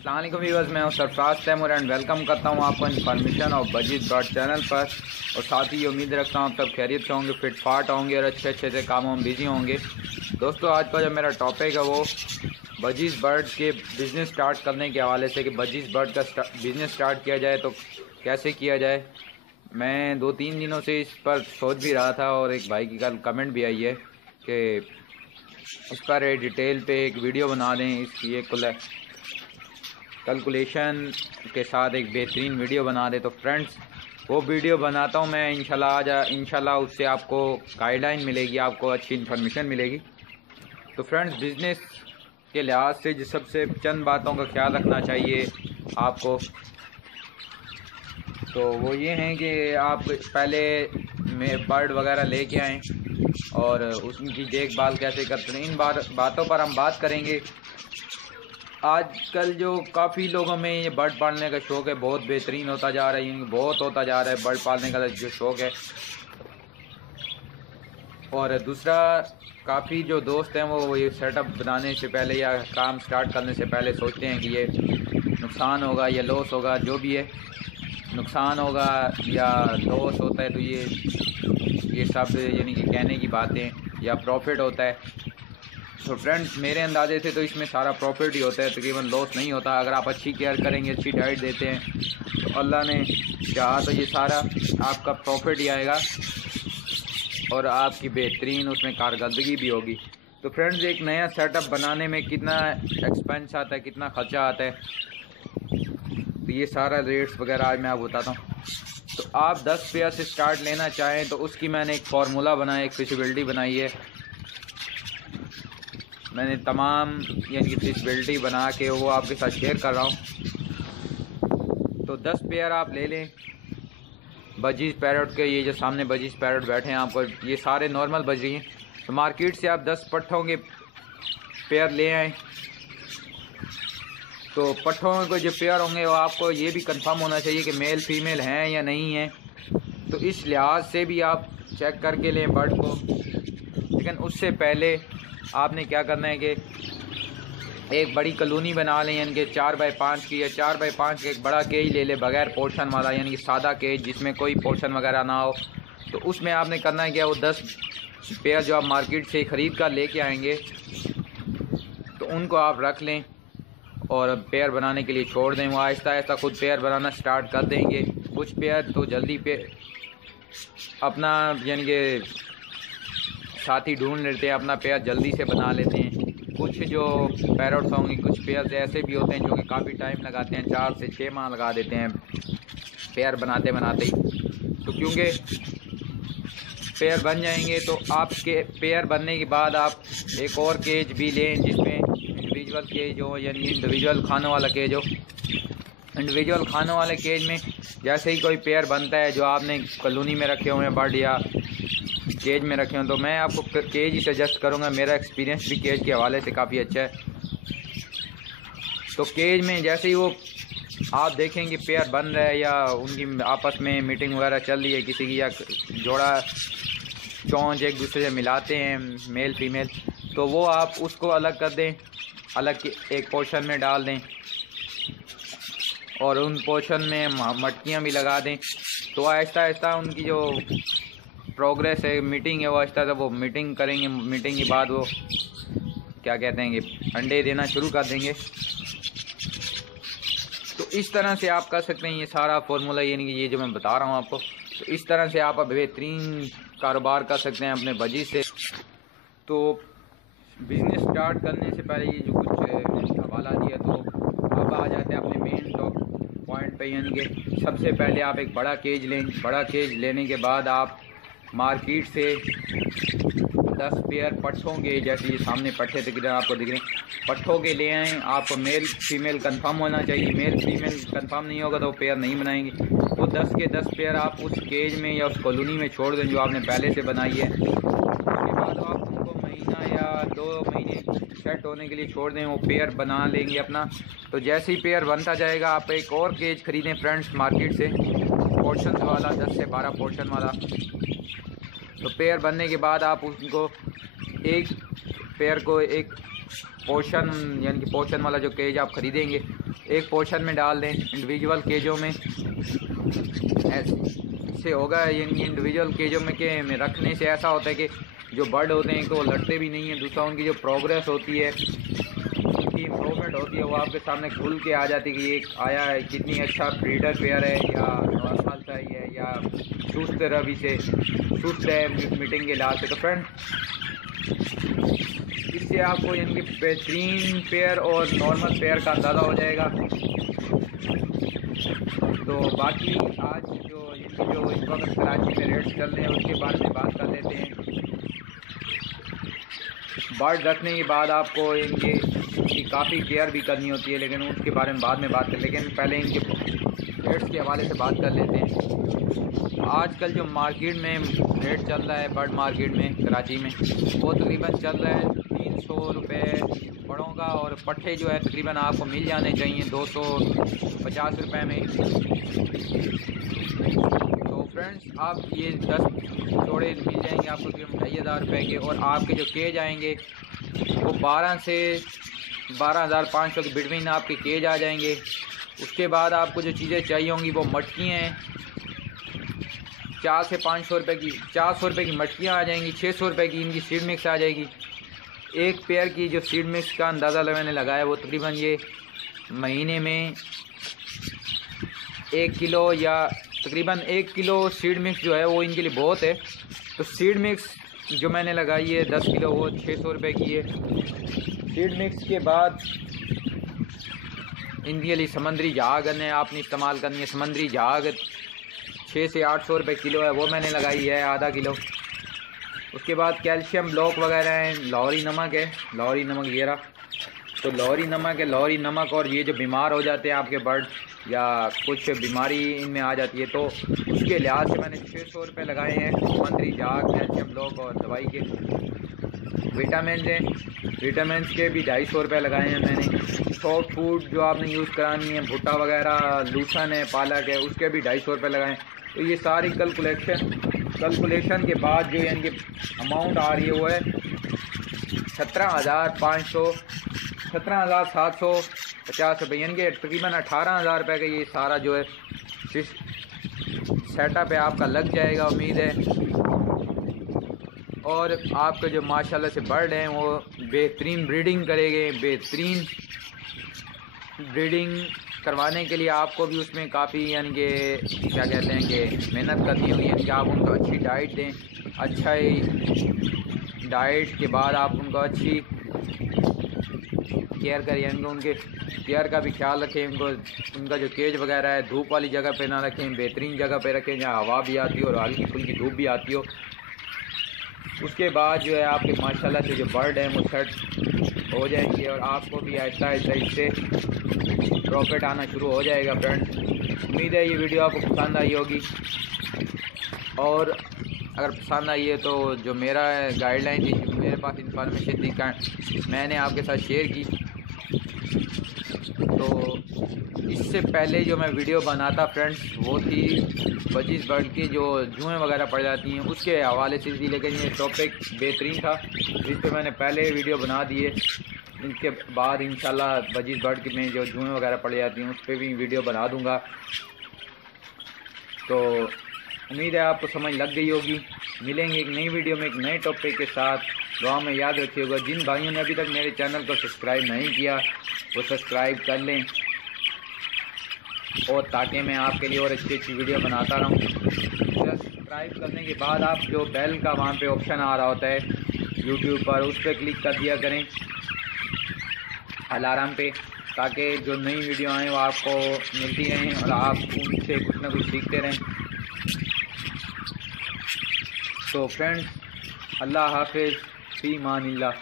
अस्सलाम वालेकुम व्यूअर्स, मैं हूं सरफराज तैमूर एंड वेलकम करता हूं आपको इन्फॉर्मेशन और बजीज डॉट चैनल पर। और साथ ही उम्मीद रखता हूं आप सब खैरियत से होंगे, फिट फाट होंगे और अच्छे से कामों में बिजी होंगे। दोस्तों, आज का जो मेरा टॉपिक है वो बजीज बर्ड के बिज़नेस स्टार्ट करने के हवाले से कि बजीज बर्ड का बिज़नेस स्टार्ट किया जाए तो कैसे किया जाए। मैं 2-3 दिनों से इस पर सोच भी रहा था और एक भाई की कल कमेंट भी आई है कि इस पर डिटेल पे एक वीडियो बना दें, इसकी एक कैलकुलेशन के साथ एक बेहतरीन वीडियो बना दे। तो फ्रेंड्स, वो वीडियो बनाता हूँ मैं इंशाल्लाह उससे आपको गाइडलाइन मिलेगी, आपको अच्छी इन्फॉर्मेशन मिलेगी। तो फ्रेंड्स, बिज़नेस के लिहाज से जो सबसे चंद बातों का ख्याल रखना चाहिए आपको, तो वो ये हैं कि आप पहले में बर्ड वगैरह लेके आएँ और उनकी देखभाल कैसे करते हैं, इन बातों पर हम बात करेंगे। आजकल जो काफ़ी लोगों में ये बर्ड पालने का शौक़ है, बहुत बेहतरीन होता जा रहा है, बहुत होता जा रहा है बर्ड पालने का जो शौक़ है। और दूसरा, काफ़ी जो दोस्त हैं वो ये सेटअप बनाने से पहले या काम स्टार्ट करने से पहले सोचते हैं कि ये नुकसान होगा या लॉस होगा। जो भी है, नुकसान होगा या लॉस होता है तो ये सब यानी कि कहने की बातें, या प्रॉफिट होता है। तो फ्रेंड्स, मेरे अंदाजे से तो इसमें सारा प्रॉफिट ही होता है, तकरीबन लॉस नहीं होता। अगर आप अच्छी केयर करेंगे, अच्छी डाइट देते हैं तो अल्लाह ने चाहा तो ये सारा आपका प्रॉफिट ही आएगा और आपकी बेहतरीन उसमें कारकर्दगी भी होगी। तो फ्रेंड्स, एक नया सेटअप बनाने में कितना एक्सपेंस आता है, कितना ख़र्चा आता है, तो ये सारा रेट्स वगैरह आज मैं आपको बताता हूँ। तो आप 10 पेयर से स्टार्ट लेना चाहें तो उसकी मैंने एक फार्मूला बनाया, एक फिजिबिलिटी बनाई है। मैंने तमाम यानी कि फिजिबिलिटी बना के वो आपके साथ शेयर कर रहा हूँ। तो 10 पेयर आप ले लें बजीज पैरट के। ये जो सामने बजीज पैरट बैठे हैं आपको, ये सारे नॉर्मल बजी हैं। तो मार्केट से आप 10 पट्ठों के पेयर ले आएँ। तो पट्ठों के जो पेयर होंगे वो आपको ये भी कंफर्म होना चाहिए कि मेल फीमेल हैं या नहीं हैं। तो इस लिहाज से भी आप चेक करके लें बर्ड को। लेकिन उससे पहले आपने क्या करना है कि एक बड़ी कॉलोनी बना लें, यानी कि 4x5 की, या 4x5 का एक बड़ा केज ले लें बगैर पोर्शन वाला, यानी कि सादा केज जिसमें कोई पोर्शन वगैरह ना हो। तो उसमें आपने करना है क्या, वो 10 पेयर जो आप मार्केट से ख़रीद कर लेके आएंगे तो उनको आप रख लें और पेयर बनाने के लिए छोड़ दें। वो आहिस्ता आहिस्ता खुद पेयर बनाना स्टार्ट कर देंगे। कुछ पेयर तो जल्दी पे अपना यानी कि साथी ढूंढ लेते हैं, अपना पेयर जल्दी से बना लेते हैं। कुछ जो पैरट्स होंगे, कुछ पेयर ऐसे भी होते हैं जो कि काफ़ी टाइम लगाते हैं, 4 से 6 माह लगा देते हैं पेयर बनाते बनाते ही। तो क्योंकि पेयर बन जाएंगे तो आपके पेयर बनने के बाद आप एक और केज भी लें जिसमें इंडिविजुअल केज हो, यानी इंडिविजुअल खानों वाला केज हो। इंडिविजुअल खानों वाले केज में जैसे ही कोई पेयर बनता है जो आपने कॉलोनी में रखे हुए हैं बर्ड या केज में रखे हों, तो मैं आपको केज ही सजेस्ट करूंगा। मेरा एक्सपीरियंस भी केज के हवाले से काफ़ी अच्छा है। तो केज में जैसे ही वो आप देखेंगे पेयर बन रहा है या उनकी आपस में मीटिंग वगैरह चल रही है किसी की, या जोड़ा चोंच एक दूसरे से मिलाते हैं मेल फीमेल, तो वो आप उसको अलग कर दें, अलग एक पोर्शन में डाल दें और उन पोर्शन में मटकियाँ भी लगा दें। तो आहिस्ता आहिस्ता उनकी जो प्रोग्रेस है, मीटिंग है, वो आहिस्ता आहिस्ता वो मीटिंग करेंगे। मीटिंग के बाद वो क्या कहते हैं कि अंडे देना शुरू कर देंगे। तो इस तरह से आप कर सकते हैं ये सारा फार्मूला, यानी कि ये जो मैं बता रहा हूँ आपको, तो इस तरह से आप बेहतरीन कारोबार कर सकते हैं अपने बजी से। तो बिज़नेस स्टार्ट करने से पहले ये जो कुछ हवाला दिया, तो अब आ जाते हैं अपने मेन पॉइंट पे, यानी कि सबसे पहले आप एक बड़ा केज लें। बड़ा केज लेने के बाद आप मार्केट से 10 पेयर पट्ठों के, जैसे ये सामने पट्ठे तकरीबन आपको दिख रहे हैं, पट्ठों के ले आएँ। आपको मेल फीमेल कंफर्म होना चाहिए। मेल फीमेल कंफर्म नहीं होगा तो वो पेयर नहीं बनाएंगे। वो 10 के 10 पेयर आप उस केज में या उस कॉलोनी में छोड़ दें जो आपने पहले से बनाई है। उसके बाद आप उनको महीना या 2 महीने सेट होने के लिए छोड़ दें, वो पेयर बना लेंगे अपना। तो जैसे ही पेयर बनता जाएगा आप एक और केज ख़रीदें फ्रेंड्स मार्केट से, पोर्शन वाला, 10 से 12 पोर्शन वाला। तो पेयर बनने के बाद आप उनको एक पेयर को एक पोर्शन यानी कि पोर्शन वाला जो केज आप ख़रीदेंगे एक पोर्शन में डाल दें इंडिविजुअल केजों में। ऐसे होगा इंडिविजुअल केजों में रखने से ऐसा होता है कि जो बर्ड होते हैं कि वो लड़ते भी नहीं हैं। दूसरा उनकी जो प्रोग्रेस होती है, उनकी इम्प्रूवमेंट होती है, वो आपके सामने खुल के आ जाती है कि ये आया है, कितनी अच्छा ब्रीडर पेयर है या नौसाल सा ही है या सुस्त रवि से सुस्त है मीटिंग के लिहाज से। तो फ्रेंड इससे आपको इनकी बेहतरीन पेयर और नॉर्मल पेयर का अंदाज़ा हो जाएगा। तो बाकी आज जो इस वक्त कराची में रेट्स चल रहे हैं उसके बारे में बात कर लेते हैं। बर्ड रखने के बाद आपको इनकी काफ़ी केयर भी करनी होती है, लेकिन उसके बारे में बाद में बात करें। लेकिन पहले इनके रेट्स के हवाले से बात कर लेते हैं। आजकल जो मार्केट में रेट चल रहा है बर्ड मार्केट में कराची में, वो तकरीबन चल रहा है 300 रुपये बड़ों का, और पट्ठे जो है तकरीबन आपको मिल जाने चाहिए 250 रुपये में। तो फ्रेंड्स आप ये 10 जोड़े मिल जाएंगे आपको तकरीबन 2500 रुपये के, और आपके जो केज आएंगे वो 12 से 12,500 के बिटवीन आपके केज आ जाएंगे। उसके बाद आपको जो चीज़ें चाहिए होंगी वो मटकियाँ हैं, 400 से 500 रुपये की 400 रुपये की मटकियाँ आ जाएंगी, 600 रुपये की इनकी सीड मिक्स आ जाएगी। एक पेयर की जो सीड मिक्स का अंदाज़ा मैंने लगाया वो तकरीबन ये महीने में 1 किलो या तकरीबन 1 किलो सीड मिक्स जो है वो इनके लिए बहुत है। तो सीड मिक्स जो मैंने लगाई है 10 किलो वो 600 रुपये की है। सीड मिक्स के बाद इनके लिए समंदरी झाग ने आपने इस्तेमाल करनी है। समंदरी झाग 600 से 800 रुपये किलो है, वो मैंने लगाई है आधा किलो। उसके बाद कैल्शियम ब्लॉक वगैरह हैं, लाहौरी नमक है, लाहौरी नमक ये रहा। तो लाहौरी नमक है, लाहौरी नमक, और ये जो बीमार हो जाते हैं आपके बर्ड या कुछ बीमारी इनमें आ जाती है तो उसके लिहाज से मैंने 600 रुपये लगाए हैं। समंदरी झाग, कैल्शियम ब्लॉक और दवाई के विटामिन हैं, विटामिन के भी 250 रुपये लगाए हैं मैंने। सॉफ्ट फूड जो आपने यूज़ करानी है, भुट्टा वगैरह, लूसन है, पालक है, उसके भी 250 रुपये लगाए। तो ये सारी कैलकुलेशन के बाद जो इनकी अमाउंट आ रही है वो है 17,750 रुपये, यानी कि तकरीबन 18,000 रुपये का ये सारा जो है सेटअप है आपका लग जाएगा, उम्मीद है। और आपके जो माशाल्लाह से बर्ड हैं वो बेहतरीन ब्रीडिंग करेंगे। बेहतरीन ब्रीडिंग करवाने के लिए आपको भी उसमें काफ़ी यानी कि क्या कहते हैं कि मेहनत करनी होगी, यानी कि आप उनको अच्छी डाइट दें। अच्छा ही डाइट के बाद आप उनको अच्छी केयर करें, यानी कि उनके केयर का भी ख्याल रखें। उनका जो केज वगैरह है धूप वाली जगह पे ना रखें, बेहतरीन जगह पे रखें जहाँ हवा भी आती हो और हल्की फुल्की धूप भी आती हो। उसके बाद जो है आपके माशाल्लाह से जो बर्ड हैं वो सेट हो जाएंगे और आपको भी आहिस्ता आहिस्ता इससे प्रॉफिट आना शुरू हो जाएगा। फ्रेंड उम्मीद है ये वीडियो आपको पसंद आई होगी, और अगर पसंद आई है तो जो मेरा गाइडलाइन थी, जो मेरे पास इंफॉर्मेशन थी मैंने आपके साथ शेयर की। तो इससे पहले जो मैं वीडियो बनाता फ्रेंड्स वो थी बजीज बर्ड की जो जुएँ वगैरह पड़ जाती हैं उसके हवाले से थी, लेकिन ये टॉपिक बेहतरीन था जिस पे मैंने पहले वीडियो बना दिए। इनके बाद इंशाल्लाह बजीज बर्ड में जो जुएँ वगैरह पड़ जाती हैं उस पर भी वीडियो बना दूँगा। तो उम्मीद है आपको समझ लग गई होगी। मिलेंगे एक नई वीडियो में एक नए टॉपिक के साथ। दुआ में याद रखिएगा, जिन भाइयों ने अभी तक मेरे चैनल को सब्सक्राइब नहीं किया वो सब्सक्राइब कर लें, और ताकि मैं आपके लिए और अच्छी अच्छी वीडियो बनाता रहूँ। सब्सक्राइब करने के बाद आप जो बेल का वहाँ पे ऑप्शन आ रहा होता है यूट्यूब पर, उस पर क्लिक कर दिया करें अलार्म पे, ताकि जो नई वीडियो आएँ वो आपको मिलती रहें और आप उनसे कुछ ना कुछ सीखते रहें। तो फ्रेंड्स अल्लाह हाफिज़, फ़ी अमानिल्लाह।